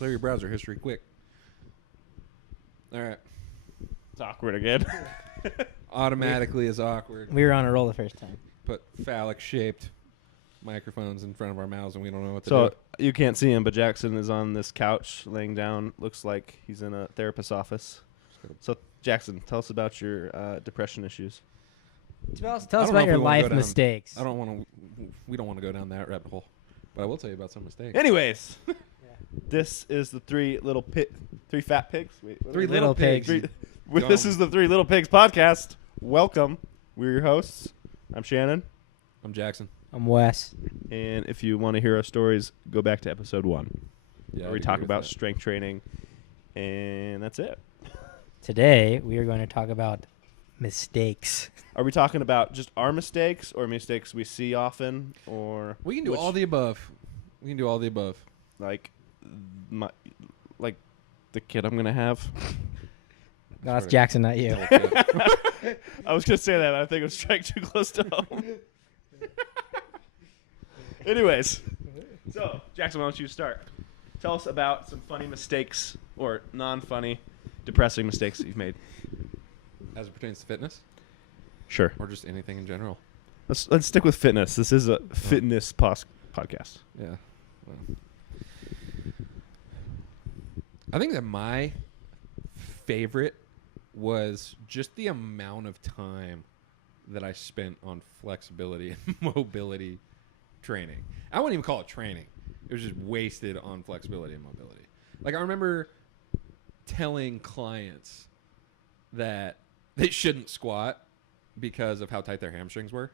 Clear your browser history quick. All right. It's awkward again. Automatically is awkward. We were on a roll the first time. Put phallic-shaped microphones in front of our mouths, and we don't know what to So do. you can't see him, but Jackson is on this couch laying down. Looks like he's in a therapist's office. So Jackson, tell us about your depression issues. Tell us don't know about if your we wanna go life down- mistakes. We don't want to go down that rabbit hole, but I will tell you about some mistakes. Anyways, this is the three fat pigs. Wait, what Three are we- Little pigs. This is the Three Little Pigs podcast. Welcome. We're your hosts. I'm Shannon. I'm Jackson. I'm Wes. And if you want to hear our stories, go back to episode 1, Yeah, where we talk about strength training, and that's it. Today, we are going to talk about mistakes. Are we talking about just our mistakes or mistakes we see often, or We can do all the above. We can do all the above. like the kid I'm gonna have? No, that's Jackson, not you. I was gonna say that, but I think it was strike too close to home. Anyways, so Jackson, why don't you start? Tell us about some funny mistakes or non-funny, depressing mistakes that you've made. As it pertains to fitness, Sure. or just anything in general. Let's stick with fitness. This is a fitness podcast. Yeah. Well. I think that my favorite was just the amount of time that I spent on flexibility and mobility training. I wouldn't even call it training. It was just wasted on flexibility and mobility. Like, I remember telling clients that they shouldn't squat because of how tight their hamstrings were.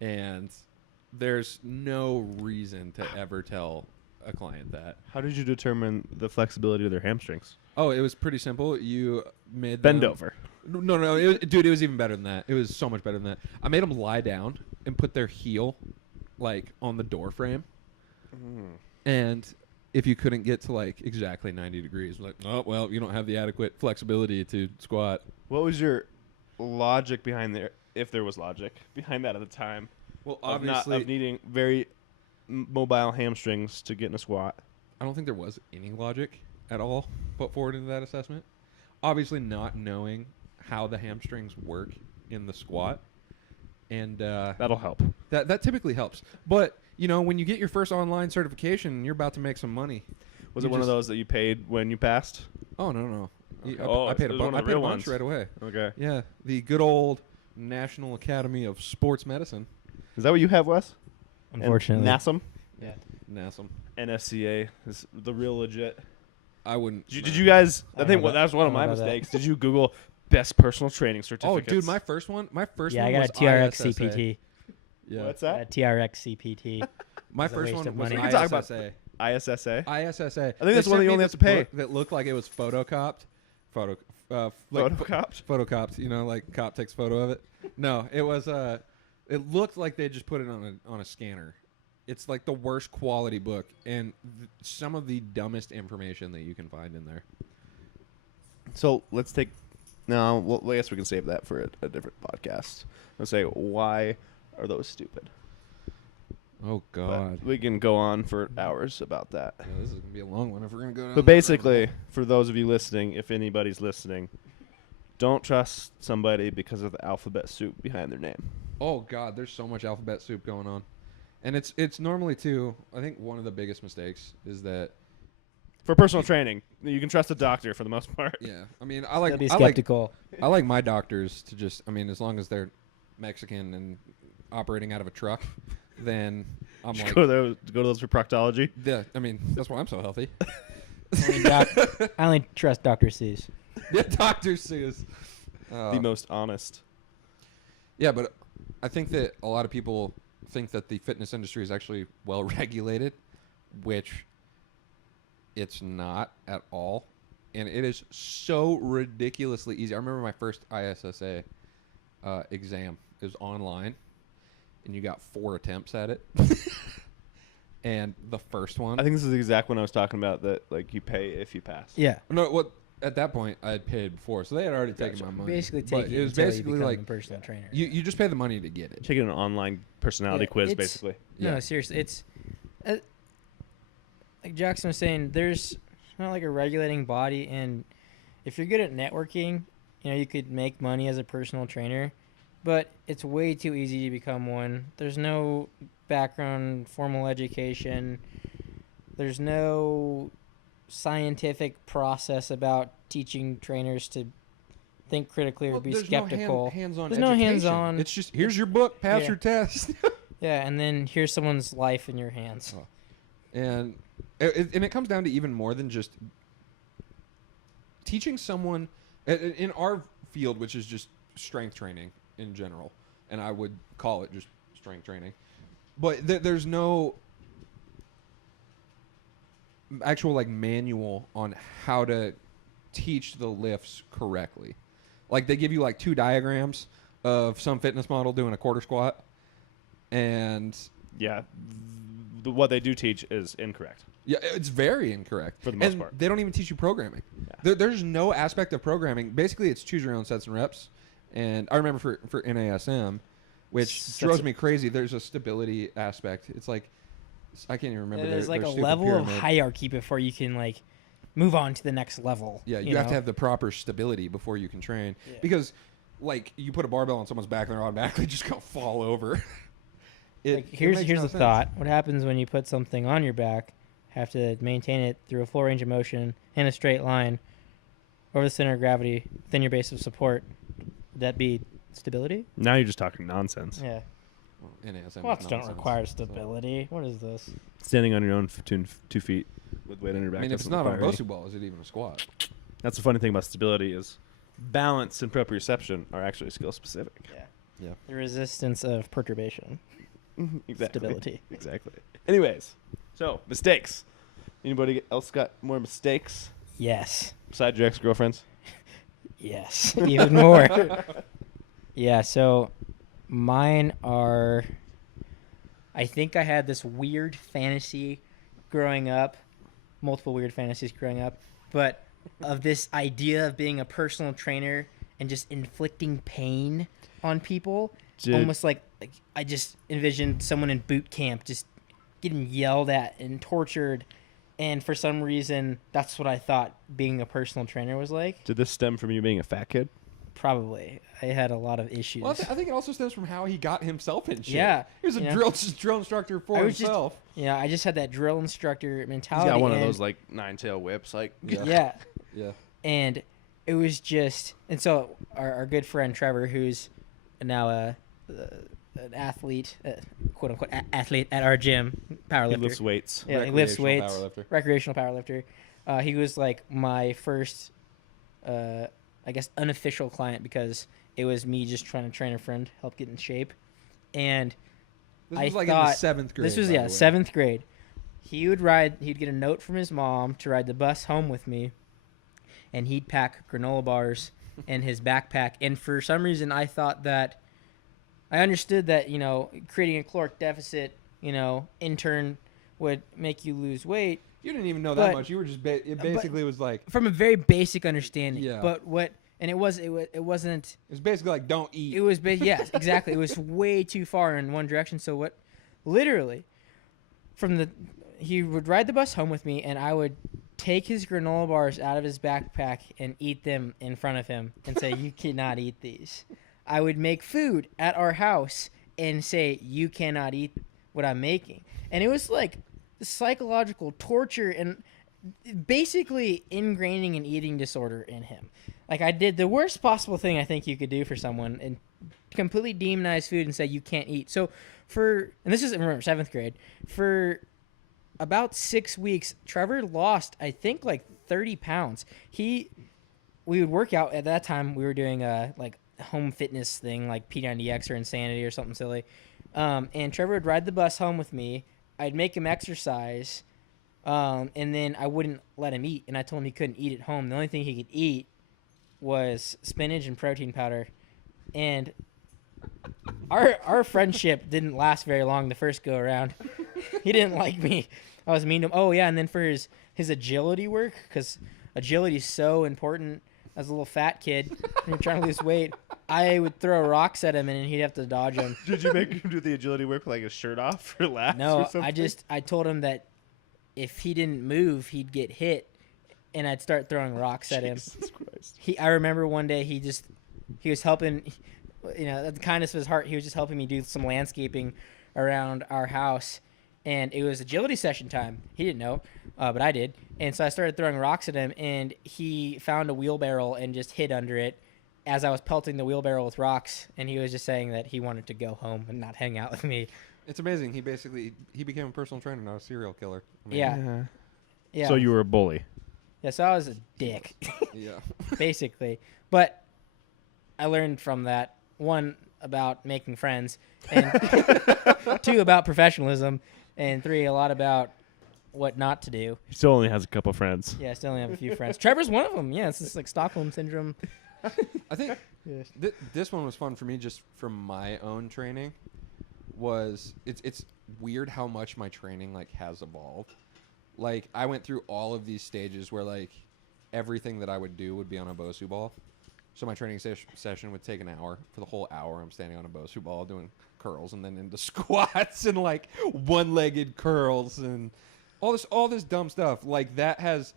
And there's no reason to ever tell a client that. How did you determine the flexibility of their hamstrings? Oh, it was pretty simple. You made Bend them, over. No, dude, it was even better than that. It was so much better than that. I made them lie down and put their heel, like, on the door frame. And if you couldn't get to, like, exactly 90 degrees, like, oh, well, you don't have the adequate flexibility to squat. What was your logic behind there, if there was logic behind that at the time? Well, Of obviously, needing very mobile hamstrings to get in a squat. I don't think there was any logic at all put forward into that assessment. Obviously, not knowing how the hamstrings work in the squat. And That'll help. that typically helps. But, you know, when you get your first online certification, you're about to make some money. Was You it one of just- those that you paid when you passed? Oh, no. Okay. I paid it a was one of the bunch real ones. right away. Okay. Yeah, the good old National Academy of Sports Medicine, Is that what you have, Wes? Unfortunately. NASM? Yeah. NASM. NSCA is the real legit. I wouldn't. Did you guys? I I don't think know that was one of I don't my know about that. mistakes. Did you Google best personal training Oh, certificates? dude, my first one Yeah, one I got was a TRX ISSA. CPT. Yeah. What's A that? TRX CPT. My It's a first waste one of was money. We can talk about ISSA. ISSA. ISSA. I think that's one that you only have to pay. That looked like it was photocopped. Photocopped? Photocopped. You know, like cop takes photo of it. No, it was. It looked like they just put it on a scanner. It's like the worst quality book and some of the dumbest information that you can find in there. So let's take. No, well, I guess we can save that for a different podcast. Let's say, why are those stupid? Oh But God. we can go on for hours about that. Yeah, this is gonna be a long one if we're gonna go down. But basically, for those of you listening, if anybody's listening, don't trust somebody because of the alphabet soup behind their name. Oh God, there's so much alphabet soup going on, and it's normally too. I think one of the biggest mistakes is that. For personal training, you can trust a doctor for the most part. Yeah, I mean, Gotta be skeptical. I like my doctors to just. I mean, as long as they're Mexican and operating out of a truck, then I'm like, Go to those for proctology. yeah. I mean, that's why I'm so healthy. I only trust Dr. Seuss. Yeah, Dr. Seuss. The most honest. Yeah, but I think that a lot of people think that the fitness industry is actually well regulated, which it's not at all. And it is so ridiculously easy. I remember my first ISSA exam. It was online, and you got 4 attempts at it. And the first one... I think this is the exact one I was talking about, that like you pay if you pass. Yeah. No, what at that point I had paid before, so they had already taken my money. Basically, But take it was until basically you become like a personal trainer. you just pay the money to get it. Taking an online personality Yeah, quiz, it's- basically. No, Yeah. seriously, it's like Jackson was saying. There's not like a regulating body. And if you're good at networking, you could make money as a personal trainer, but it's way too easy to become one. There's no background, formal education. There's no scientific process about teaching trainers to think critically or be skeptical. Hands-on There's education. no hands-on. It's just, here's your book, pass Yeah. your test. Yeah, and then here's someone's life in your hands. Oh. And it comes down to even more than just teaching someone in our field, which is just strength training in general, and I would call it just strength training. But there's no actual like manual on how to teach the lifts correctly. Like they give you like 2 diagrams of some fitness model doing a quarter squat, and Yeah, what they do teach is incorrect. yeah, it's very incorrect For the most and part. They don't even teach you programming. Yeah. There's no aspect of programming. Basically, it's choose your own sets and reps. And I remember for NASM, which drives me crazy. There's a stability aspect. It's like I can't even remember. There's like their a stupid level pyramid. of hierarchy before you can like move on to the next level. Yeah, you have to have the proper stability before you can train. Yeah. Because, like, you put a barbell on someone's back, and they're automatically just gonna fall over. Here's makes the no sense. thought. What happens when you put something on your back? Have to maintain it through a full range of motion in a straight line over the center of gravity within your base of support. Would that be stability? Now you're just talking nonsense. Yeah. Well, NASM Squats is don't nonsense, require so. stability. What is this? Standing on your own 2 feet with weight on your back. I mean, if it's doesn't not on require any. Bosu ball, is it even a squat? That's the funny thing about stability is balance and proprioception are actually skill specific. Yeah. Yeah. The resistance of perturbation. Exactly. Stability. Exactly. Anyways, so mistakes. Anybody else got more mistakes Yes. besides your ex-girlfriends? Yes. Even more. Yeah, so mine are, I think I had this weird fantasy growing up, multiple weird fantasies growing up, but of this idea of being a personal trainer and just inflicting pain on people. Dude. Almost like I just envisioned someone in boot camp just getting yelled at and tortured. And for some reason, that's what I thought being a personal trainer was like. Did this stem from you being a fat kid? Probably. I had a lot of issues. Well, I think it also stems from how he got himself in shape. Yeah, He was a you know. drill instructor for I was himself. Yeah, I just had that drill instructor He's mentality. got one of and- those like 9-tail whips, like Yeah. Yeah. And it was just, and so our good friend Trevor, who's now an athlete, quote unquote athlete at our gym, powerlifter. he lifts weights. Yeah, he lifts Recreational weights. powerlifter. Recreational powerlifter. He was like my first, I guess, unofficial client because it was me just trying to train a friend, help get in shape. And This I was like in the thought- 7th grade. this was, by the way. 7th grade. He'd get a note from his mom to ride the bus home with me, and he'd pack granola bars in his backpack. And for some reason, I understood that, creating a caloric deficit, intern would make you lose weight You didn't even know that But- much. You were just it basically was like from a very basic understanding. Yeah. But it wasn't. it was basically like don't eat. It was yes, exactly. It was way too far in one direction. So what? Literally, he would ride the bus home with me, and I would take his granola bars out of his backpack and eat them in front of him, and say, "You cannot eat these." I would make food at our house and say, "You cannot eat what I'm making," and it was like psychological torture and basically ingraining an eating disorder in him. Like, I did the worst possible thing I think you could do for someone and completely demonize food and say you can't eat. So and this is, remember, 7th grade, for about 6 weeks, Trevor lost, I think, like 30 pounds. We would work out at that time. We were doing like home fitness thing, like P90X or Insanity or something silly. And Trevor would ride the bus home with me. I'd make him exercise, and then I wouldn't let him eat. And I told him he couldn't eat at home. The only thing he could eat was spinach and protein powder. And our friendship didn't last very long the first go around. He didn't like me. I was mean to him. Oh, yeah, and then for his agility work, because agility is so important as a little fat kid when you're trying to lose weight, I would throw rocks at him, and he'd have to dodge them. Did you make him do the agility work with like his shirt off for laps? No, or something? I told him that if he didn't move, he'd get hit, and I'd start throwing rocks at him. Jesus Christ. I remember one day he was helping, the kindness of his heart. He was just helping me do some landscaping around our house, and it was agility session time. He didn't know, but I did. And so I started throwing rocks at him, and he found a wheelbarrow and just hid under it as I was pelting the wheelbarrow with rocks. And he was just saying that he wanted to go home and not hang out with me. It's amazing. He became a personal trainer, not a serial killer. I mean, Yeah. Yeah. So you were a bully. Yeah, so I was a dick, Yeah. basically. But I learned from that, 1, about making friends, and 2, about professionalism, and 3, a lot about what not to do. He still only has a couple friends. Yeah, I still only have a few friends. Trevor's one of them. Yeah, it's just like Stockholm Syndrome. I think this one was fun for me just from my own training. It's weird how much my training like has evolved. Like I went through all of these stages where like everything that I would do would be on a Bosu ball. So my training session would take an hour. For the whole hour, I'm standing on a Bosu ball doing curls, and then into squats and like one-legged curls and all this dumb stuff. Like that has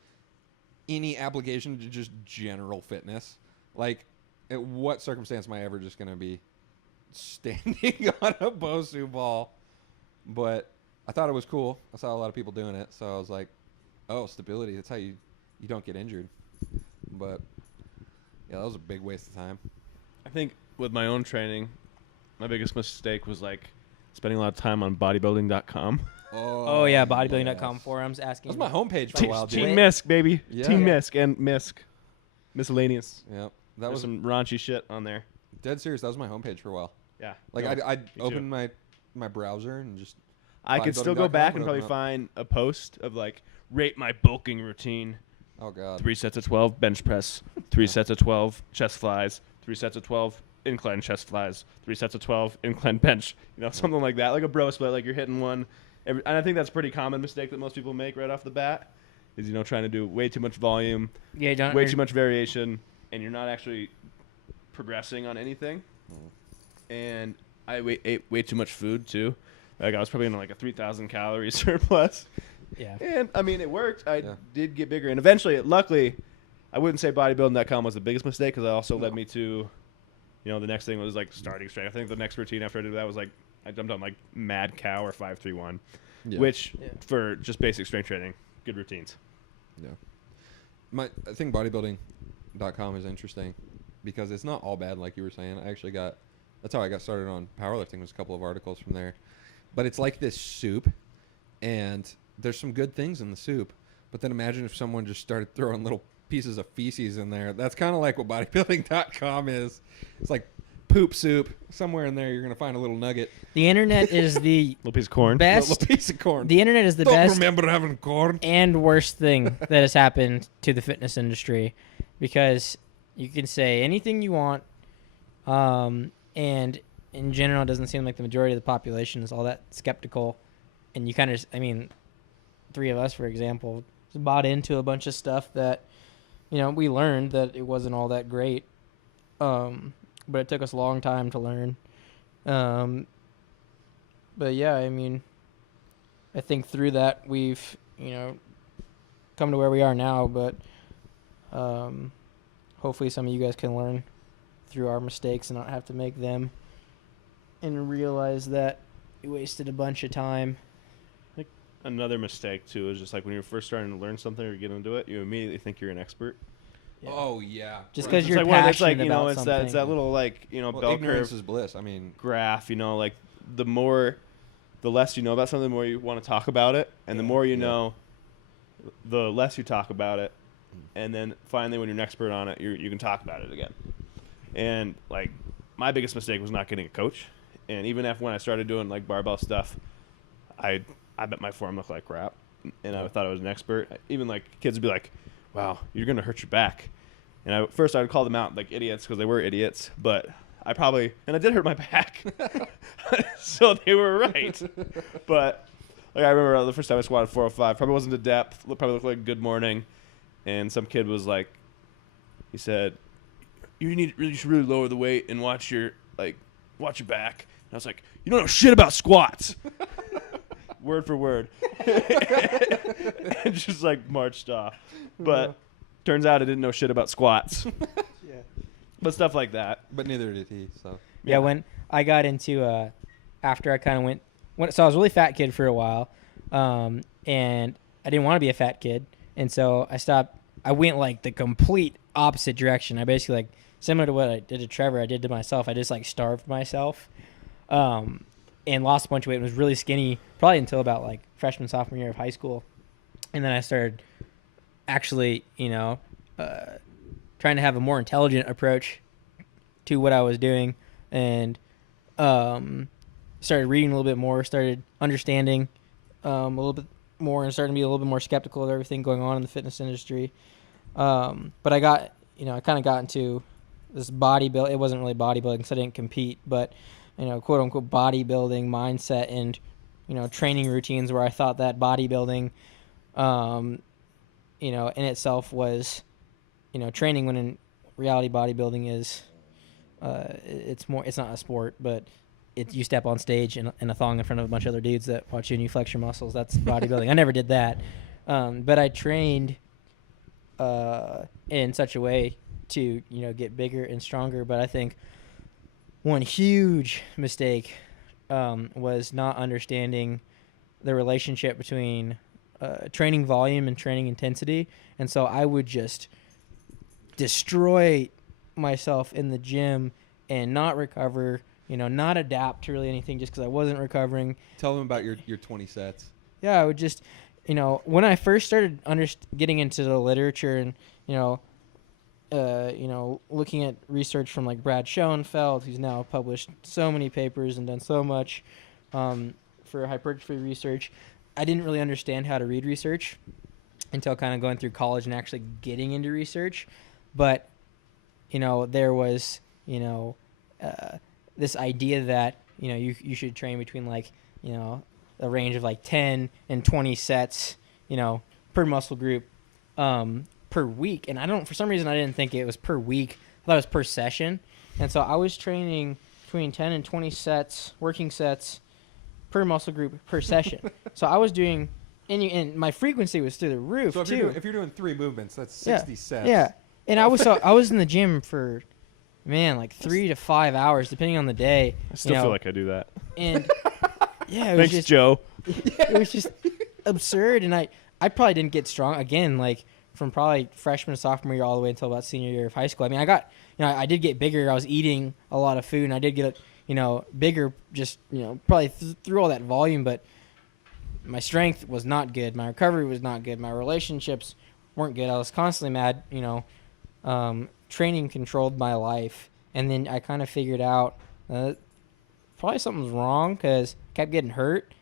any application to just general fitness. Like, at what circumstance am I ever just gonna be standing on a Bosu ball? But I thought it was cool. I saw a lot of people doing it, so I was like, "Oh, stability. That's how you don't get injured." But yeah, that was a big waste of time. I think with my own training, my biggest mistake was like spending a lot of time on bodybuilding.com. Oh yeah, bodybuilding.com forums asking. That was my homepage for a while, dude. Team Misk, baby. Yeah. Team Yeah. Misk and Misk. Miscellaneous. Yeah, that There's was some raunchy shit on there. dead serious. That was my homepage for a while. Yeah. Like No, I'd me open my browser and just I could still go bodybuilding.com back and would probably open up. find a post of like rate my bulking routine. oh god. 3 sets of 12 bench press, 3 Yeah. sets of 12 chest flies, 3 sets of 12 incline chest flies, 3 sets of 12 incline bench. Something like that, like a bro split, like you're hitting one. And I think that's a pretty common mistake that most people make right off the bat is trying to do way too much volume, Yeah, don't. way too much variation, and you're not actually progressing on anything. And I ate way too much food too. Like I was probably in like a 3,000 calorie surplus. Yeah. And I mean, it worked. I Yeah. did get bigger, and eventually, luckily, I wouldn't say bodybuilding.com was the biggest mistake because it also led me to, the next thing was like starting strength. I think the next routine after I did that was like I jumped on like Mad Cow or 531, Yeah. which Yeah. for just basic strength training, good routines. Yeah. I think bodybuilding.com is interesting because it's not all bad like you were saying. That's how I got started on powerlifting, was a couple of articles from there. But it's like this soup, and there's some good things in the soup. But then imagine if someone just started throwing little pieces of feces in there. That's kind of like what bodybuilding.com is. It's like poop soup. Somewhere in there you're going to find a little nugget. The internet is the Little piece of corn. best. Little piece of corn. The internet is the Don't best remember having corn. and worst thing that has happened to the fitness industry, because you can say anything you want, and in general, it doesn't seem like the majority of the population is all that skeptical. And you kind of, 3 of us, for example, bought into a bunch of stuff that, we learned that it wasn't all that great. But it took us a long time to learn. But yeah, I think through that we've, come to where we are now. But hopefully some of you guys can learn through our mistakes and not have to make them, and realize that you wasted a bunch of time. Another mistake too is just like when you're first starting to learn something or get into it, you immediately think you're an expert. Yeah. Oh yeah. Just Right. because It's you're like one of those, passionate like about it's something. that little like Well, bell ignorance curve is bliss. graph. Like the less you know about something, the more you want to talk about it, and the more you know, the less you talk about it, and then finally when you're an expert on it, you can talk about it again. And like my biggest mistake was not getting a coach, and even when I started doing like barbell stuff, I bet my form looked like crap, and I thought I was an expert. Even like kids would be like, "Wow, you're gonna hurt your back," and I would call them out like idiots because they were idiots, but I did hurt my back, so they were right. But like I remember the first time I squatted 405, probably wasn't to depth, probably looked like Good Morning, and some kid was like, he said, you should really lower the weight and watch your back. And I was like, you don't know shit about squats. Word for word. And just like marched off. But Turns out I didn't know shit about squats. Yeah. But stuff like that. But neither did he. So Yeah, when I got into after I kind of so I was a really fat kid for a while, and I didn't want to be a fat kid, and so I stopped. I went like the complete opposite direction. I basically like similar to what I did to Trevor, I did to myself. I just like starved myself, and lost a bunch of weight. And was really skinny probably until about like freshman sophomore year of high school, and then I started actually trying to have a more intelligent approach to what I was doing, and started reading a little bit more, started understanding a little bit more, and starting to be a little bit more skeptical of everything going on in the fitness industry. But I got, I kind of got into this bodybuilding. It wasn't really bodybuilding because I didn't compete, but, quote unquote bodybuilding mindset and, training routines where I thought that bodybuilding, in itself was, training, when in reality bodybuilding is, it's not a sport, but you step on stage in a thong in front of a bunch of other dudes that watch you and you flex your muscles. That's bodybuilding. I never did that. But I trained in such a way to, get bigger and stronger. But I think one huge mistake was not understanding the relationship between training volume and training intensity. And so I would just destroy myself in the gym and not recover, not adapt to really anything just because I wasn't recovering. tell them about your 20 sets. Yeah, I would just, when I first started getting into the literature and, looking at research from like Brad Schoenfeld, who's now published so many papers and done so much for hypertrophy research, I didn't really understand how to read research until kind of going through college and actually getting into research. But, there was, this idea that, you should train between like, a range of like 10 and 20 sets, per muscle group per week. And for some reason, I didn't think it was per week. I thought it was per session. And so I was training between 10 and 20 sets, working sets per muscle group per session. So I was doing, and my frequency was through the roof So too. if you're doing 3 movements, that's 60 sets. Yeah. And I was in the gym for, like 3 to 5 hours, depending on the day. I still feel like I do that. And yeah, it was Thanks, Joe. It was just absurd. And I probably didn't get strong again, like from probably freshman to sophomore year all the way until about senior year of high school. I mean, I did get bigger. I was eating a lot of food, and I did get, bigger just, probably through all that volume, but my strength was not good. My recovery was not good. My relationships weren't good. I was constantly mad, training controlled my life. And then I kind of figured out probably something's wrong because I kept getting hurt.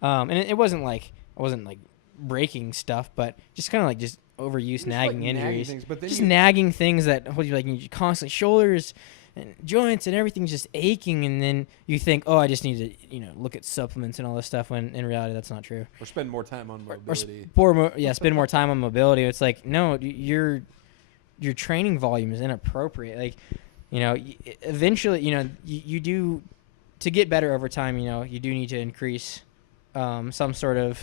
And it wasn't like, I wasn't like breaking stuff, but just kind of like just overuse, nagging injuries. Things, but then just nagging things that hold you like you constantly shoulders and joints and everything's just aching. And then you think, oh, I just need to, look at supplements and all this stuff, when in reality that's not true. Or spend more time on mobility. Spend more time on mobility. It's like, no, your training volume is inappropriate. Like, eventually, you do, to get better over time, you do need to increase some sort of,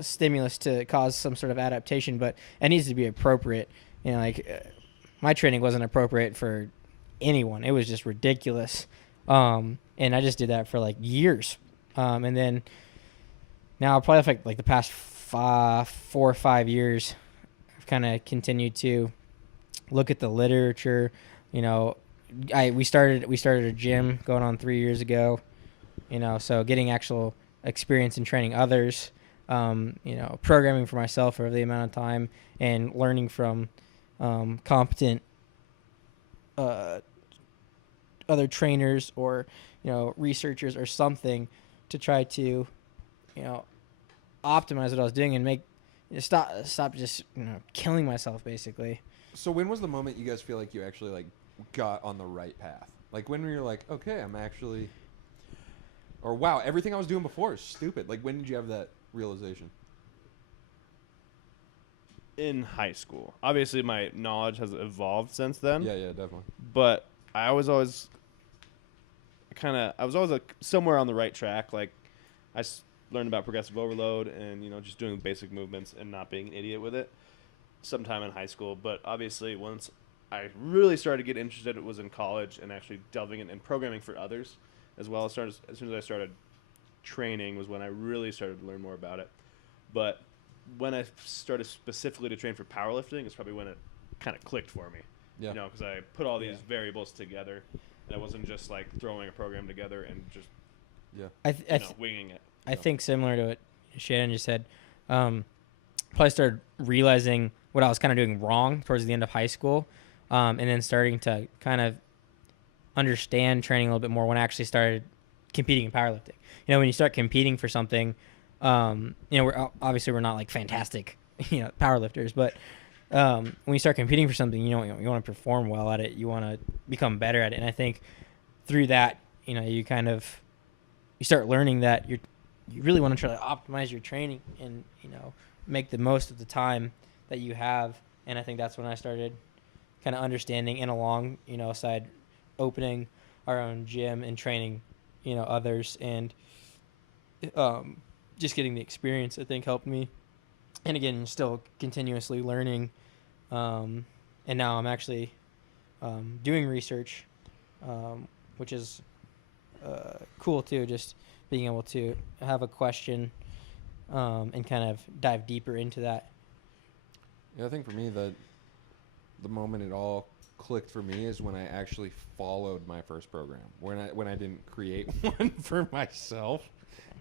stimulus to cause some sort of adaptation, but it needs to be appropriate. My training wasn't appropriate for anyone. It was just ridiculous. And I just did that for like years. And then now probably like the past 4 or 5 years, I've kind of continued to look at the literature. We started a gym going on 3 years ago, so getting actual experience in training others, programming for myself over the amount of time, and learning from competent other trainers or researchers or something to try to optimize what I was doing and stop just killing myself basically. So when was the moment you guys feel like you actually like got on the right path? Like when were you like, okay, I'm actually, or wow, everything I was doing before is stupid. Like when did you have that realization? In high school. Obviously, my knowledge has evolved since then. Yeah, definitely. But I was always like somewhere on the right track. Like learned about progressive overload and just doing basic movements and not being an idiot with it. sometime in high school, but obviously once I really started to get interested, it was in college and actually delving in and programming for others as well. As soon as I started training was when I really started to learn more about it. But when I started specifically to train for powerlifting is probably when it kind of clicked for me. Yeah. You know, because I put all these variables together, and I wasn't just like throwing a program together and just winging it. I think similar to what Shannon just said, probably started realizing what I was kind of doing wrong towards the end of high school, and then starting to kind of understand training a little bit more when I actually started competing in powerlifting. You know, when you start competing for something, you know, we're not like fantastic, you know, powerlifters, but when you start competing for something, you want to perform well at it, you want to become better at it, and I think through that, you know, you start learning that you really want to try to optimize your training and, you know, make the most of the time that you have. And I think that's when I started kind of understanding, and along, you know, aside opening our own gym and training, you know, others, and just getting the experience, I think, helped me. And again, still continuously learning. And now I'm actually doing research, which is cool too, just being able to have a question and kind of dive deeper into that. Yeah, I think for me the moment it all clicked for me is when I actually followed my first program. When I didn't create one for myself,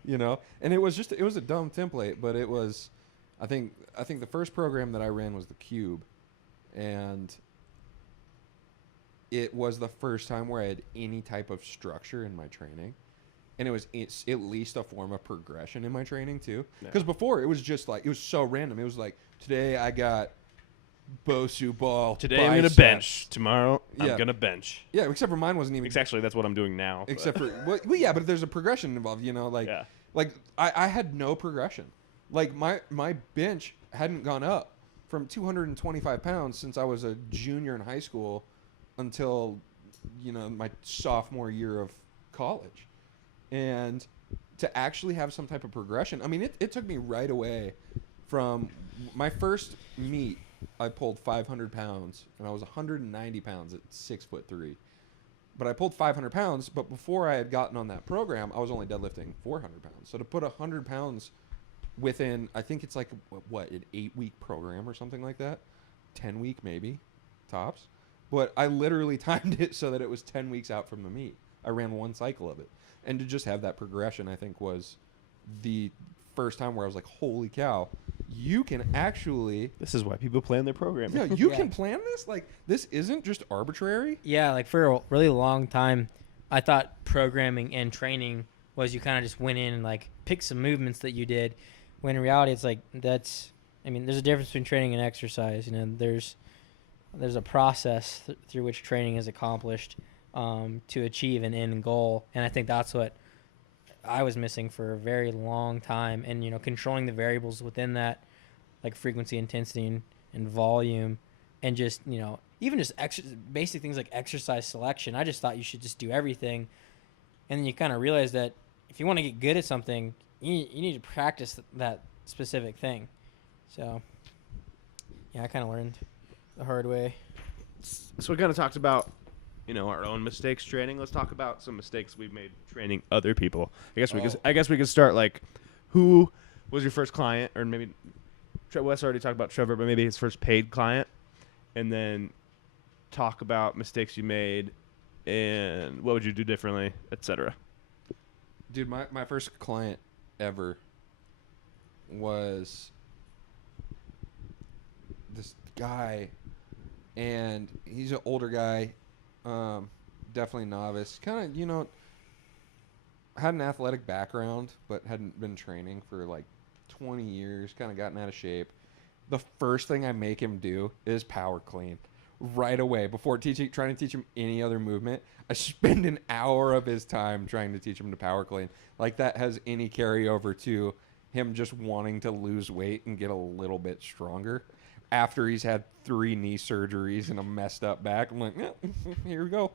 you know. And it was a dumb template, but it was I think the first program that I ran was the Cube, and it was the first time where I had any type of structure in my training. And it's at least a form of progression in my training too. Because before it was just like, it was so random. It was like, today I got Bosu ball. Today I'm going to bench. Tomorrow I'm going to bench. Yeah, except for mine wasn't even. Actually, that's what I'm doing now. Except for, well, yeah, but there's a progression involved, you know, like, I had no progression. Like my bench hadn't gone up from 225 pounds since I was a junior in high school until, you know, my sophomore year of college. And to actually have some type of progression, I mean, it took me right away from my first meet. I pulled 500 pounds, and I was 190 pounds at 6'3". But I pulled 500 pounds, but before I had gotten on that program, I was only deadlifting 400 pounds. So to put 100 pounds within, I think it's like, what, an 8-week program or something like that? 10-week maybe, tops. But I literally timed it so that it was 10 weeks out from the meet. I ran one cycle of it. And to just have that progression, I think, was the first time where I was like, holy cow, you can actually... This is why people plan their program. Yeah, you can plan this? Like, this isn't just arbitrary? Yeah, like for a really long time, I thought programming and training was you kind of just went in and like picked some movements that you did. When in reality, it's like, there's a difference between training and exercise. You know, there's a process through which training is accomplished to achieve an end goal. And I think that's what I was missing for a very long time. And, you know, controlling the variables within that, like frequency, intensity, and volume, and just, you know, even just basic things like exercise selection. I just thought you should just do everything. And then you kind of realize that if you want to get good at something, you need to practice that specific thing. So, yeah, I kind of learned the hard way. So we kind of talked about, you know, our own mistakes training. Let's talk about some mistakes we've made training other people. I guess we could start like, who was your first client, or maybe Wes already talked about Trevor, but maybe his first paid client, and then talk about mistakes you made and what would you do differently, etc. Dude, my first client ever was this guy, and he's an older guy. Definitely novice. Kind of, you know, had an athletic background, but hadn't been training for like 20 years. Kind of gotten out of shape. The first thing I make him do is power clean right away before trying to teach him any other movement. I spend an hour of his time trying to teach him to power clean. Like that has any carryover to him just wanting to lose weight and get a little bit stronger. After he's had 3 knee surgeries and a messed up back, I'm like, yeah, here we go.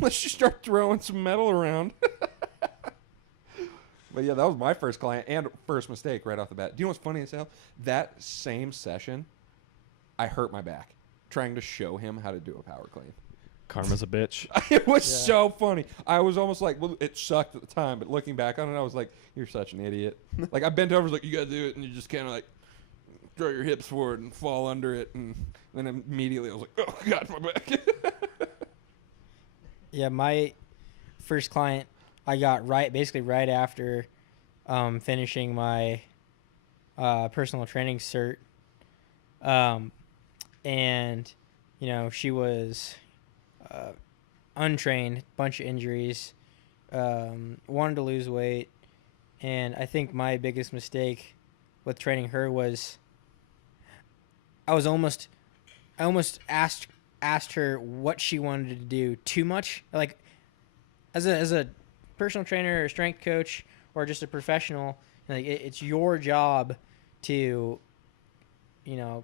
Let's just start throwing some metal around. But yeah, that was my first client and first mistake right off the bat. Do you know what's funny as hell? That same session, I hurt my back trying to show him how to do a power clean. Karma's a bitch. It was so funny. I was almost like, well, it sucked at the time, but looking back on it, I was like, you're such an idiot. Like, I bent over, was like, you got to do it, and you just kind of like throw your hips forward and fall under it, and then immediately I was like, oh, God, my back. Yeah, my first client I got basically right after finishing my personal training cert. And, she was untrained, bunch of injuries, wanted to lose weight. And I think my biggest mistake with training her was I almost asked her what she wanted to do too much. Like, as a personal trainer or a strength coach or just a professional, like it's your job to,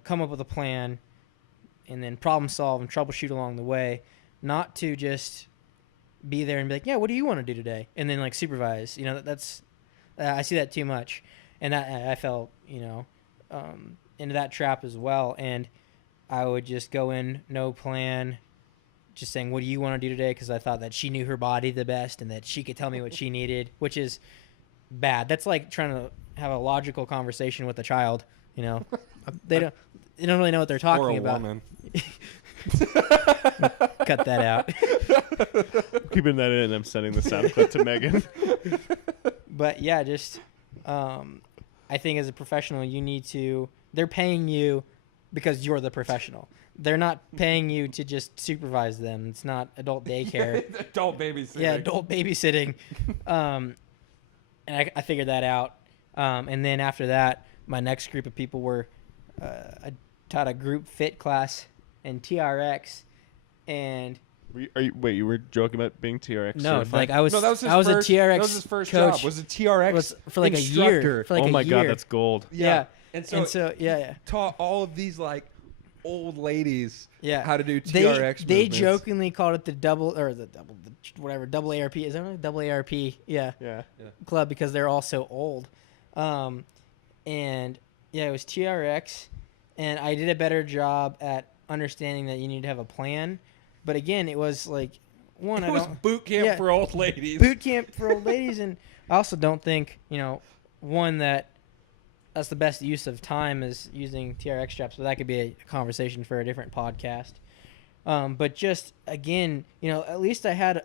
come up with a plan and then problem solve and troubleshoot along the way, not to just be there and be like, yeah, what do you want to do today? And then like supervise, that's, I see that too much. And that I fell, into that trap as well. And I would just go in, no plan, just saying, what do you want to do today? Because I thought that she knew her body the best and that she could tell me what she needed, which is bad. That's like trying to have a logical conversation with a child. They don't really know what they're talking or a about. woman. Cut that out. Keeping that in, and I'm sending the sound clip to Megan. But yeah, just I think as a professional, you need to. They're paying you because you're the professional. They're not paying you to just supervise them. It's not adult daycare. Adult babysitting. Yeah, adult babysitting. And I figured that out. And then after that, my next group of people were I taught a group fit class in TRX, and You were joking about being TRX? no, certified? like I was No, that was his I was first, a TRX that was his first coach. job. Was a TRX Was for like instructor. a year. For like oh a my god, year. that's gold. Yeah. And So yeah. taught all of these like old ladies Yeah. how to do They TRX movements. jokingly called it the double double ARP. Is that right? Double ARP? Yeah. Yeah. Club because they're all so old. And yeah, it was TRX, and I did a better job at understanding that you need to have a plan. But again, it was like It was boot camp Yeah. for old ladies. boot camp for old ladies, and I also don't think that's the best use of time is using TRX straps. But that could be a conversation for a different podcast. But just again, at least I had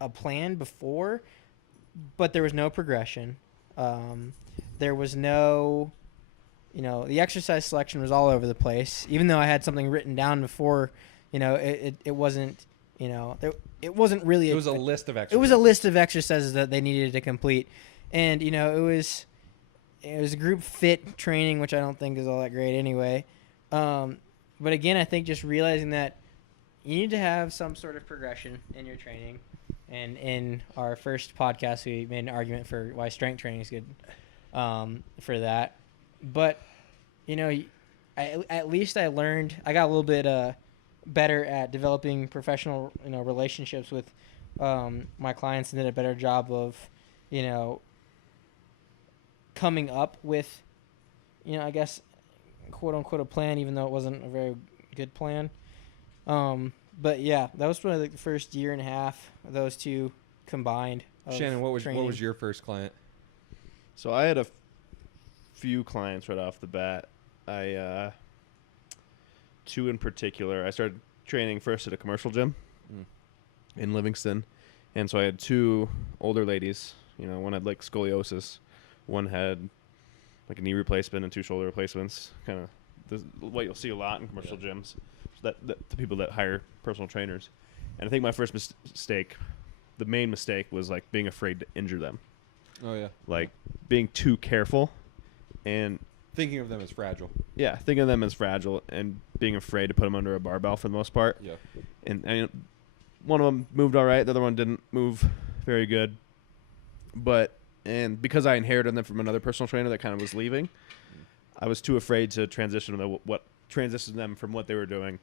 a plan before, but there was no progression. There was no, the exercise selection was all over the place. Even though I had something written down before, it wasn't, it wasn't really. It was a list of exercises. It was a list of exercises that they needed to complete, and it was a group fit training, which I don't think is all that great anyway. But again, I think just realizing that you need to have some sort of progression in your training. And in our first podcast, we made an argument for why strength training is good for that. But, at least I learned, I got a little bit better at developing professional, relationships with my clients, and did a better job of, coming up with, I guess, quote unquote, a plan, even though it wasn't a very good plan. But yeah, that was probably like the first year and a half of those two combined. Shannon, what was your first client? So I had a few clients right off the bat. Two in particular. I started training first at a commercial gym in Livingston, and so I had two older ladies. One had like scoliosis, one had like a knee replacement and two shoulder replacements. Kind of what you'll see a lot in commercial gyms. That the people that hire personal trainers. And I think my first mistake, the main mistake, was like being afraid to injure them. Oh yeah. Like being too careful and Thinking of them as fragile. yeah, thinking of them as fragile and being afraid to put them under a barbell for the most part. Yeah. And one of them moved all right, the other one didn't move very good. And because I inherited them from another personal trainer that kind of was leaving, I was too afraid to transition them from what they were doing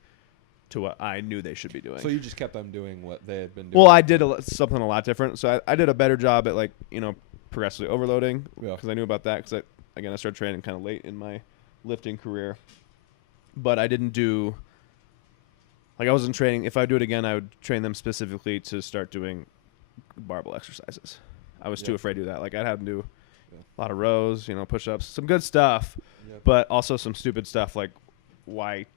to what I knew they should be doing. So you just kept them doing what they had been doing. Well, I did something a lot different. So I did a better job at progressively overloading Yeah. because I knew about that. Because I started training kind of late in my lifting career, but I didn't do. Like I wasn't training. If I do it again, I would train them specifically to start doing barbell exercises. I was too afraid to do that. Like I'd have them do a lot of rows, push-ups, some good stuff, but also some stupid stuff like what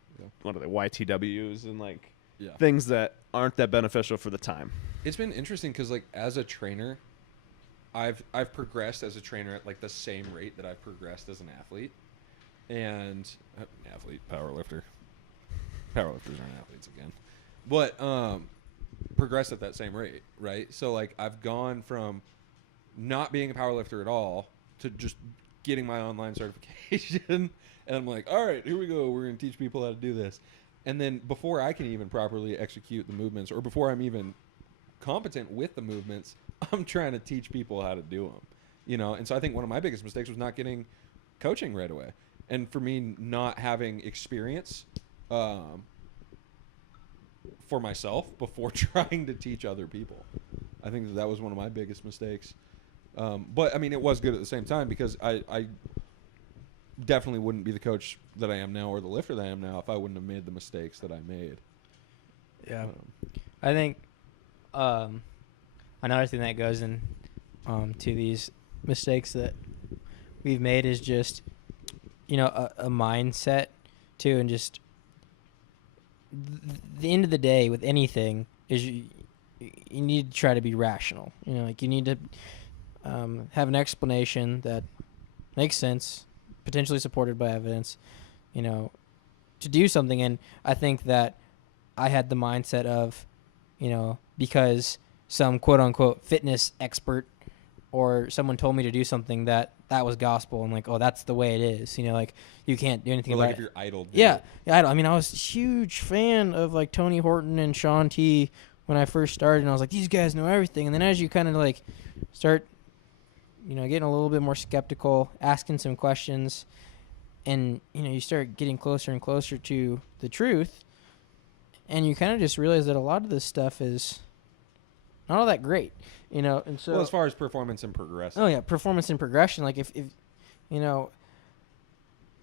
are they, YTWs and like things that aren't that beneficial for the time. It's been interesting because like as a trainer, I've progressed as a trainer at like the same rate that I've progressed as an athlete, and powerlifter. Powerlifters aren't athletes again, but progressed at that same rate, right? So like I've gone from not being a powerlifter at all to just getting my online certification, and I'm like, all right, here we go. We're gonna teach people how to do this, and then before I can even properly execute the movements, or before I'm even competent with the movements, I'm trying to teach people how to do them, And so I think one of my biggest mistakes was not getting coaching right away, and for me not having experience for myself before trying to teach other people. I think that was one of my biggest mistakes. But I mean, it was good at the same time because I definitely wouldn't be the coach that I am now or the lifter that I am now if I wouldn't have made the mistakes that I made. Yeah. I think another thing that goes in to these mistakes that we've made is just, a mindset too, and just the end of the day with anything is you need to try to be rational. Like you need to have an explanation that makes sense, potentially supported by evidence, to do something. And I think that I had the mindset of, because some quote unquote fitness expert or someone told me to do something that was gospel, and like, oh, that's the way it is. Like you can't do anything about like it. if you're idle. Yeah, idle. I mean, I was a huge fan of like Tony Horton and Sean T when I first started, and I was like, these guys know everything. And then as you kind of like start, getting a little bit more skeptical, asking some questions, and you start getting closer and closer to the truth, and you kind of just realize that a lot of this stuff is not all that great. And so as far as performance and progression. Oh yeah, performance and progression. Like if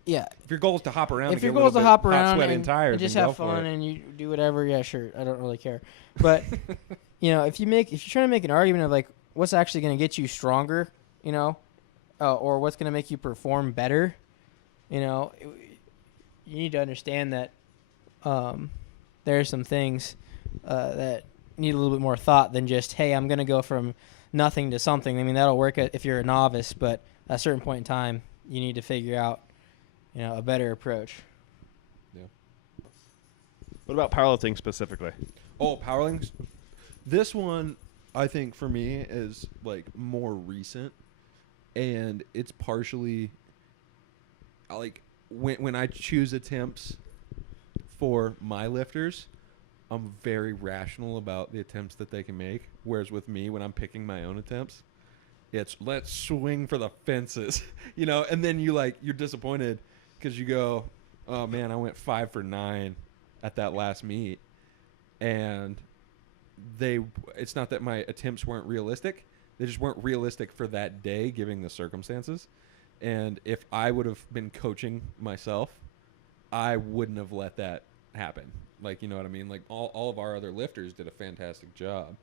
yeah. If your goal is to hop around, If your goal is to hop around and and just have fun and you do whatever, yeah, sure. I don't really care. But if you're trying to make an argument of like what's actually going to get you stronger, or what's going to make you perform better, you need to understand that there are some things that need a little bit more thought than just, hey, I'm going to go from nothing to something. I mean, that'll work if you're a novice, but at a certain point in time, you need to figure out, a better approach. Yeah. What about powerlifting specifically? Oh, powerlifting. This one, I think for me is like more recent, and it's partially like when I choose attempts for my lifters, I'm very rational about the attempts that they can make. Whereas with me, when I'm picking my own attempts, it's let's swing for the fences, and then you're disappointed because you go, oh man, I went 5 for 9 at that last meet. And it's not that my attempts weren't realistic. They just weren't realistic for that day, given the circumstances. And if I would have been coaching myself, I wouldn't have let that happen. Like, you know what I mean? Like all of our other lifters did a fantastic job.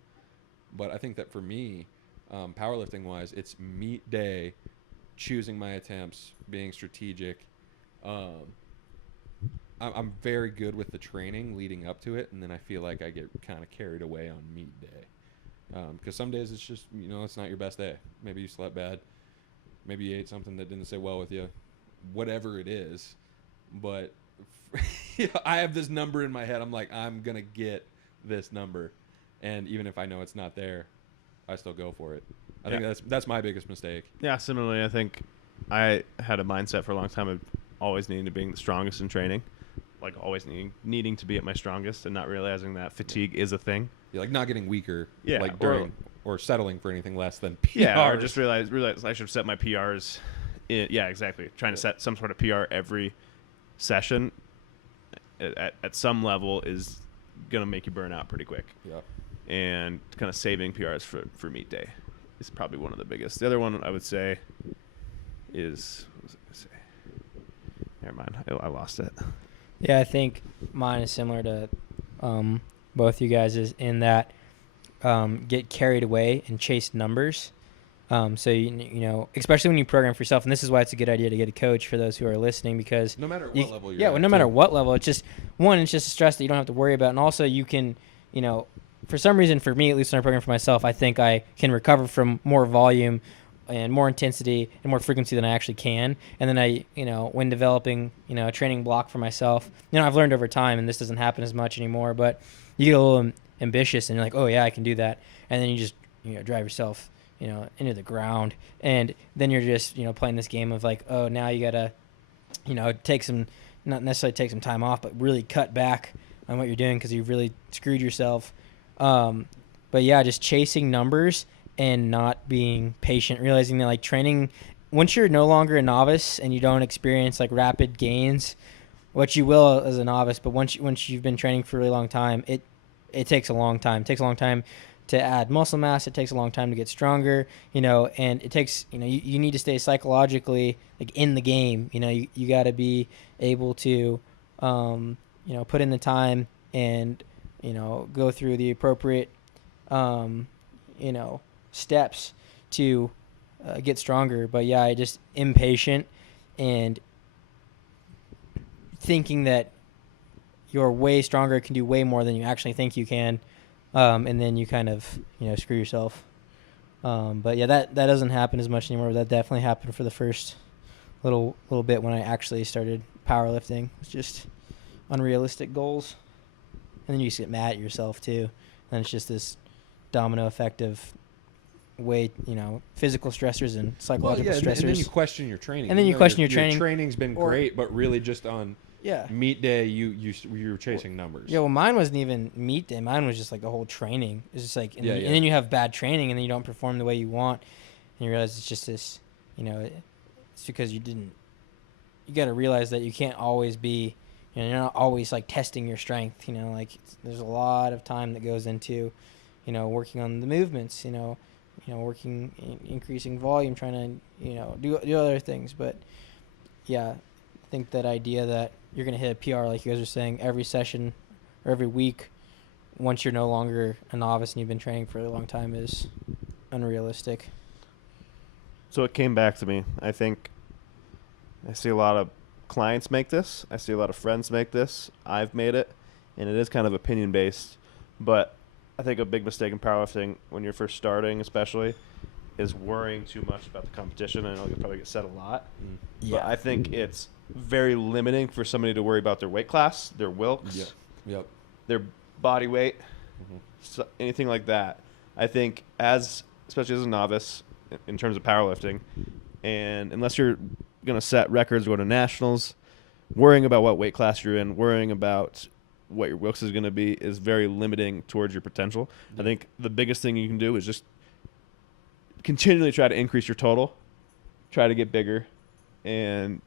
But I think that for me, powerlifting wise, it's meet day, choosing my attempts, being strategic. I'm very good with the training leading up to it, and then I feel like I get kind of carried away on meet day. Because some days it's just, it's not your best day. Maybe you slept bad. Maybe you ate something that didn't sit well with you. Whatever it is. But I have this number in my head. I'm like, I'm going to get this number. And even if I know it's not there, I still go for it. I think that's my biggest mistake. Yeah, similarly, I think I had a mindset for a long time of always needing to be the strongest in training. Like always needing to be at my strongest and not realizing that fatigue is a thing. Yeah, like not getting weaker. Yeah, like during or settling for anything less than PRs. Yeah, or just realize I should set my PRs. Yeah, exactly. Trying to set some sort of PR every session at some level is gonna make you burn out pretty quick. Yeah. And kind of saving PRs for meet day is probably one of the biggest. The other one I would say is, what was I gonna say? Never mind, I lost it. Yeah, I think mine is similar to both you guys is in that get carried away and chase numbers. So you know, especially when you program for yourself, and this is why it's a good idea to get a coach for those who are listening, because No matter you, what level you're yeah, at. well, no matter too. what level, it's just it's just a stress that you don't have to worry about, and also you can, you know, for some reason, for me at least when I program for myself, I think I can recover from more volume and more intensity and more frequency than I actually can. And then I, you know, when developing, you know, a training block for myself, you know, I've learned over time, and this doesn't happen as much anymore, but you get a little ambitious and you're like, oh yeah, I can do that. And then you just, you know, drive yourself, you know, into the ground. And then you're just, you know, playing this game of like, oh, now you got to, you know, not necessarily take some time off, but really cut back on what you're doing because you've really screwed yourself. But yeah, just chasing numbers and not being patient, realizing that like training, once you're no longer a novice and you don't experience like rapid gains, what you will as a novice, but once you've been training for a really long time, it takes a long time. It takes a long time to add muscle mass. It takes a long time to get stronger, you know, and it takes, you know, you need to stay psychologically like in the game. You know, you got to be able to, you know, put in the time and, you know, go through the appropriate, you know, steps to get stronger. But yeah, I just impatient and thinking that you're way stronger, can do way more than you actually think you can, and then you kind of, you know, screw yourself. But yeah, that doesn't happen as much anymore. That definitely happened for the first little bit when I actually started powerlifting. It's just unrealistic goals, and then you just get mad at yourself too. And it's just this domino effect of physical stressors and psychological stressors. And then you question your training. And then you question your training. Your training's been great, but really just on Yeah. meet day, you were chasing numbers. Yeah, well, mine wasn't even meet day. Mine was just like the whole training. It's just like, and then you have bad training, and then you don't perform the way you want, and you realize it's just this, you know, it's because you didn't. You got to realize that you can't always be, you know, you're not always like testing your strength. You know, like there's a lot of time that goes into, you know, working on the movements. You know, working, increasing volume, trying to, you know, do other things. But yeah, I think that idea that you're going to hit a PR, like you guys are saying, every session or every week once you're no longer a novice and you've been training for a long time is unrealistic. So it came back to me. I think I see a lot of clients make this. I see a lot of friends make this. I've made it, and it is kind of opinion-based. But I think a big mistake in powerlifting when you're first starting especially is worrying too much about the competition. I know you'll probably get said a lot. Yeah. But I think it's very limiting for somebody to worry about their weight class, their Wilks, their body weight, so anything like that. I think especially as a novice in terms of powerlifting, and unless you're going to set records, go to nationals, worrying about what weight class you're in, worrying about what your Wilks is going to be is very limiting towards your potential. I think the biggest thing you can do is just continually try to increase your total, try to get bigger, and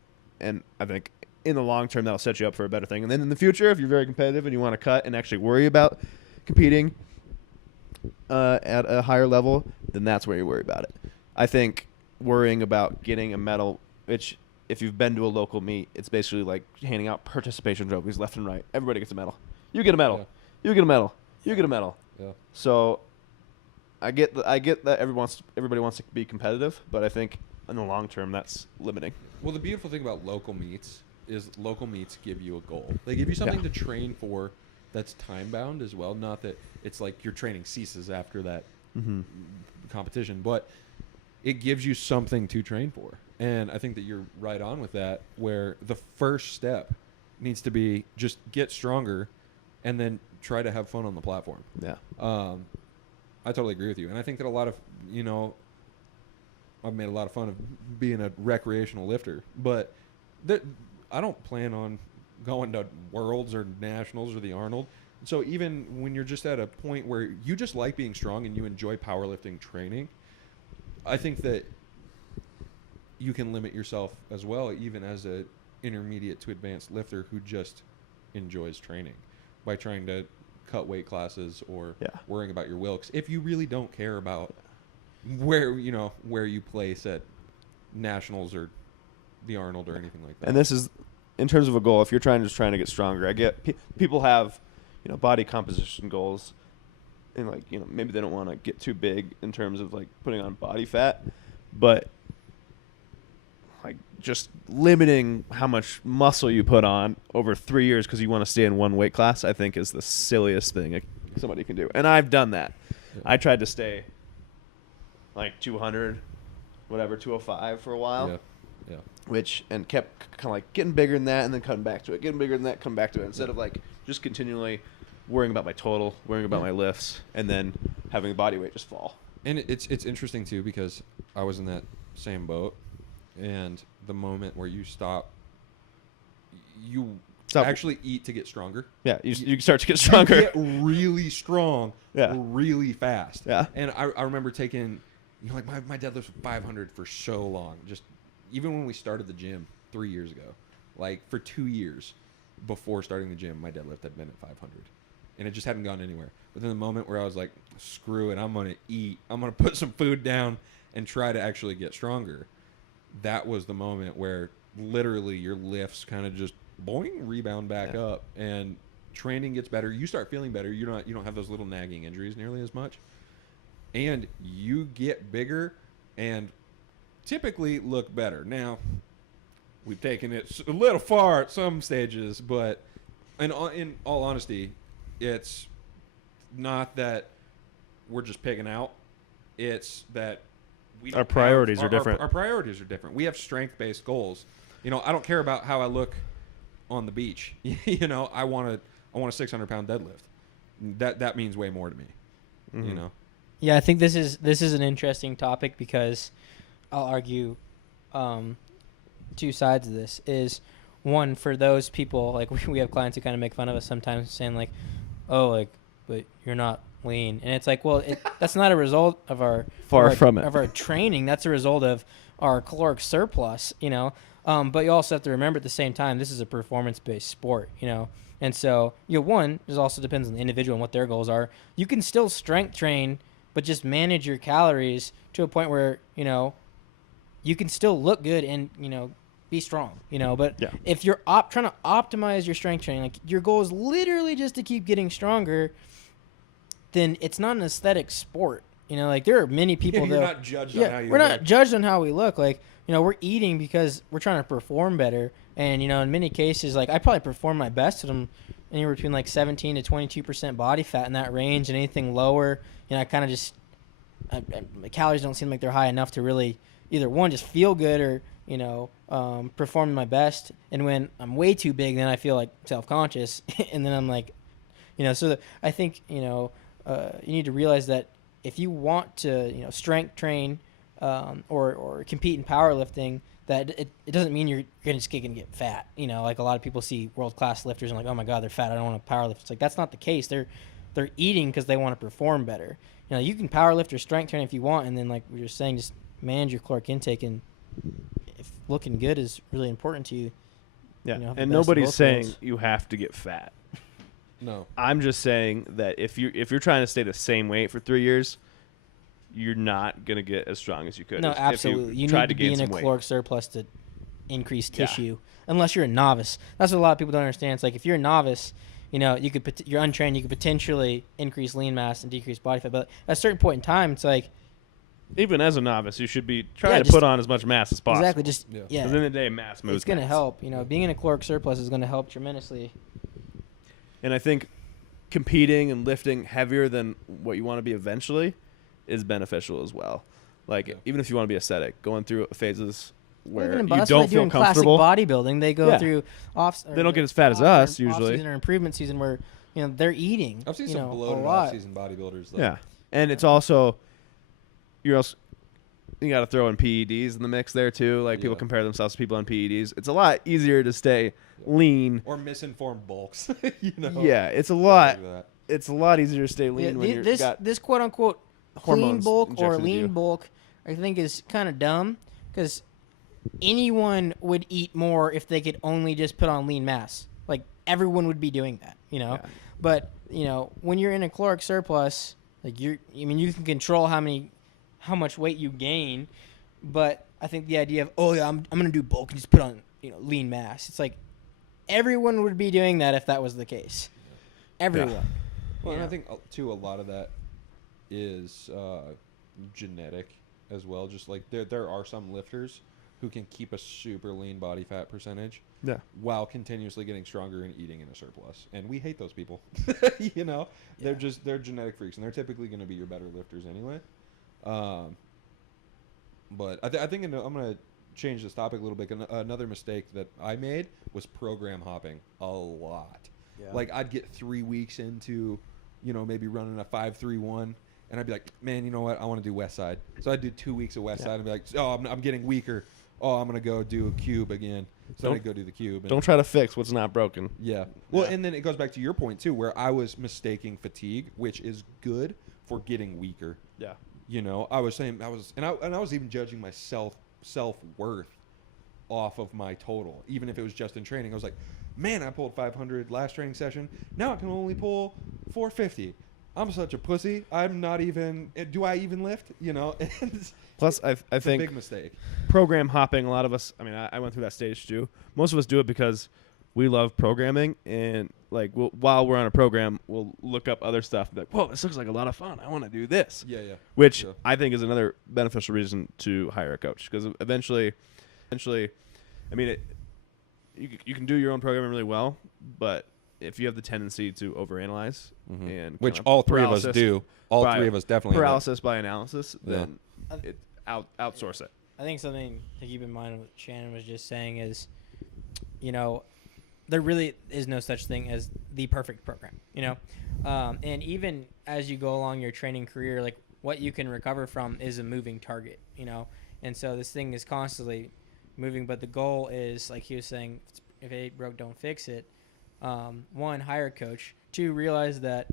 I think in the long term that'll set you up for a better thing. And then in the future, if you're very competitive and you want to cut and actually worry about competing at a higher level, then that's where you worry about it. I think worrying about getting a medal, which if you've been to a local meet, it's basically like handing out participation trophies left and right. Everybody gets a medal. You get a medal. Yeah. You get a medal. You get a medal. Yeah. So I get that everybody wants to be competitive, but I think in the long term that's limiting. Well, the beautiful thing about local meets is local meets give you a goal. They give you something to train for that's time bound as well. Not that it's like your training ceases after that competition, but it gives you something to train for. And I think that you're right on with that, where the first step needs to be just get stronger and then try to have fun on the platform. Yeah. I totally agree with you. And I think that a lot of, you know, I've made a lot of fun of being a recreational lifter, but I don't plan on going to Worlds or Nationals or the Arnold. So even when you're just at a point where you just like being strong and you enjoy powerlifting training, I think that you can limit yourself as well, even as a intermediate to advanced lifter who just enjoys training, by trying to cut weight classes or worrying about your Wilks. If you really don't care about where you place at Nationals or the Arnold or anything like that. And this is in terms of a goal, if you're trying to get stronger, I get people have, body composition goals, and like, maybe they don't want to get too big in terms of like putting on body fat, but like just limiting how much muscle you put on over 3 years because you want to stay in one weight class, I think is the silliest thing somebody can do. And I've done that. Yeah. I tried to stay like 200, whatever, 205 for a while. Yeah. And kept kind of like getting bigger than that and then cutting back to it, getting bigger than that, come back to it, instead of like just continually worrying about my total, worrying about my lifts, and then having the body weight just fall. And it's interesting too, because I was in that same boat, and the moment where you stop actually eat to get stronger. Yeah, you start to get stronger. You get really strong really fast. Yeah. And I remember taking, like my deadlift was 500 for so long. Just even when we started the gym 3 years ago, like for 2 years before starting the gym, my deadlift had been at 500. And it just hadn't gone anywhere. But then the moment where I was like, screw it, I'm going to eat. I'm going to put some food down and try to actually get stronger. That was the moment where literally your lifts kind of just boing, rebound back up, and training gets better. You start feeling better. You don't have those little nagging injuries nearly as much. And you get bigger and typically look better. Now, we've taken it a little far at some stages, but in all honesty, it's not that we're just pigging out. It's that our priorities are different. Our priorities are different. We have strength-based goals. I don't care about how I look on the beach. I want a 600-pound deadlift. That means way more to me. Mm-hmm. Yeah, I think this is an interesting topic, because I'll argue two sides of this. Is one, for those people, like we have clients who kind of make fun of us sometimes, saying like, oh, like, but you're not lean. And it's like, well, that's not a result of our of our training. That's a result of our caloric surplus, But you also have to remember at the same time, this is a performance-based sport, And so, one, it also depends on the individual and what their goals are. You can still strength train, but just manage your calories to a point where, you can still look good and, be strong, But if you're trying to optimize your strength training, like your goal is literally just to keep getting stronger, then it's not an aesthetic sport. Like there are many people that not judged on how you we're look. not judged on how we look. Like, we're eating because we're trying to perform better. And, in many cases, like I probably perform my best at them anywhere between like 17 to 22% body fat in that range, and anything lower, I kind of just my calories don't seem like they're high enough to really either one, just feel good, or, perform my best. And when I'm way too big, then I feel like self-conscious. And then I'm like, so I think, you need to realize that if you want to, strength train or compete in powerlifting, that it doesn't mean you're going to get fat. Like a lot of people see world-class lifters and like, oh my God, they're fat, I don't want to powerlift. It's like, that's not the case. They're eating because they want to perform better. You can powerlift or strength train if you want, and then like we were saying, just manage your caloric intake, and if looking good is really important to you. Yeah, and nobody's saying you have to get fat. No. I'm just saying that if you're trying to stay the same weight for 3 years, you're not going to get as strong as you could. No, absolutely. You need to be in a caloric surplus to increase tissue, unless you're a novice. That's what a lot of people don't understand. It's like if you're a novice, you're untrained, you could potentially increase lean mass and decrease body fat. But at a certain point in time, it's like, even as a novice, you should be trying to put on as much mass as possible. Exactly. Because at the end of the day, mass moves. It's going to help. Being in a caloric surplus is going to help tremendously. And I think competing and lifting heavier than what you want to be eventually is beneficial as well. Like, even if you want to be aesthetic, going through phases where you don't feel comfortable. Classic bodybuilding, they go through they don't get as fat as us usually. Off-season or improvement season where they're eating. I've seen some bloated off-season bodybuilders. Yeah, and it's also you got to throw in PEDs in the mix there too. Like people compare themselves to people on PEDs. It's a lot easier to stay lean or misinformed bulks. Yeah, it's a lot. It's a lot easier to stay lean when you're this quote unquote clean bulk or lean you. bulk. I think is kind of dumb, because anyone would eat more if they could only just put on lean mass. Like everyone would be doing that, Yeah. But when you're in a caloric surplus, like you can control how much weight you gain, but I think the idea of I'm gonna do bulk and just put on lean mass. It's like everyone would be doing that if that was the case. Everyone. Well, and Yeah. I think too a lot of that is genetic as well. Just like there are some lifters who can keep a super lean body fat percentage Yeah. while continuously getting stronger and eating in a surplus, and we hate those people. They're genetic freaks, and they're typically going to be your better lifters anyway. But I think I'm going to change this topic a little bit. Another mistake that I made was program hopping a lot. Yeah. Like I'd get 3 weeks into, maybe running a 5-3-1, and I'd be like, man, you know what? I want to do West Side. So I'd do 2 weeks of West Side and be like, oh, I'm getting weaker. Oh, I'm going to go do a cube again. So I'd go do the cube. And Don't try to fix what's not broken. yeah. Well, and then it goes back to your point too, where I was mistaking fatigue, which is good, for getting weaker. Yeah. I was saying I was even judging my self-worth off of my total, even if it was just in training. I was like, man, I pulled 500 last training session. Now I can only pull 450. I'm such a pussy. I'm not even. Do I even lift? It's Plus, I a think big mistake. program hopping, a lot of us, I mean, I went through that stage too. Most of us do it because we love programming, and like while we're on a program, we'll look up other stuff and be like, whoa, this looks like a lot of fun. I want to do this. Yeah. Which Yeah. I think is another beneficial reason to hire a coach, because eventually, I mean, you can do your own programming really well, but if you have the tendency to overanalyze and Which kind of all three of us paralysis do. All by- three of us definitely. paralysis by analysis, Yeah. then outsource it. I think something to keep in mind what Shannon was just saying is, there really is no such thing as the perfect program, and even as you go along your training career, like what you can recover from is a moving target, and so this thing is constantly moving, but the goal is, like he was saying, if it ain't broke, don't fix it. One, hire a coach. Two, realize that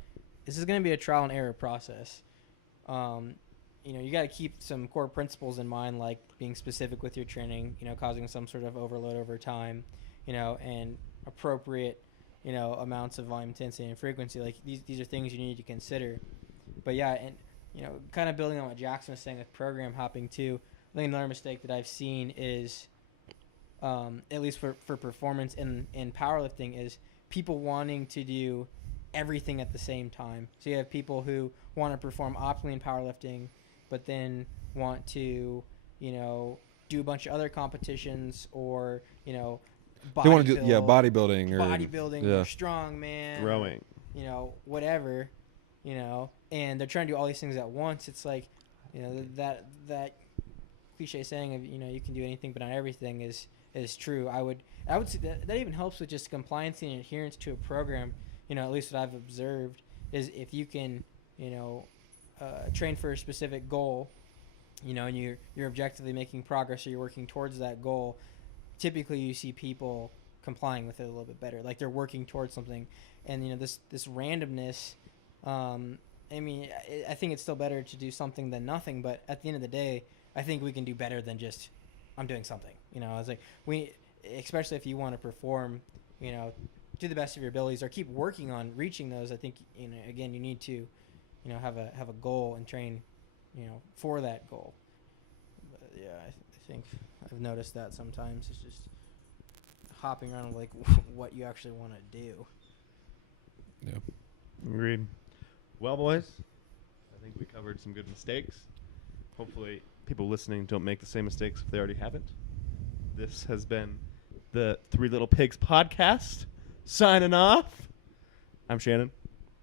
this is going to be a trial and error process. You got to keep some core principles in mind, like being specific with your training, causing some sort of overload over time, and appropriate, amounts of volume, intensity, and frequency. Like these are things you need to consider. But yeah, and kind of building on what Jackson was saying with program hopping too. I think another mistake that I've seen is, at least for performance in powerlifting, is people wanting to do everything at the same time. So you have people who want to perform optimally in powerlifting, but then want to, do a bunch of other competitions, or, They want to do bodybuilding or strongman, Growing. Whatever, and they're trying to do all these things at once. It's like, that cliche saying of, you can do anything but not everything is true. I would say that even helps with just compliance and adherence to a program. At least what I've observed is if you can, train for a specific goal, and you're objectively making progress, or you're working towards that goal, typically you see people complying with it a little bit better. Like they're working towards something, and this randomness. I think it's still better to do something than nothing. But at the end of the day, I think we can do better than just I'm doing something. I was like, especially if you want to perform, to the best of your abilities, or keep working on reaching those. I think again, you need to, have a goal and train, for that goal. But yeah, I think I've noticed that sometimes it's just hopping around like what you actually want to do. Yeah. Agreed. Well, boys, I think we covered some good mistakes. Hopefully, people listening don't make the same mistakes if they already haven't. This has been the Three Little Pigs podcast. Signing off. I'm Shannon.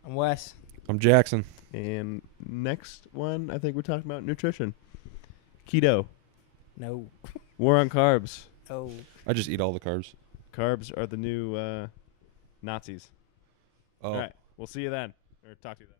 I'm Wes. I'm Jackson. And next one, I think we're talking about nutrition. Keto. No. War on carbs. Oh. I just eat all the carbs. Carbs are the new Nazis. Oh. All right. We'll see you then. Or talk to you then.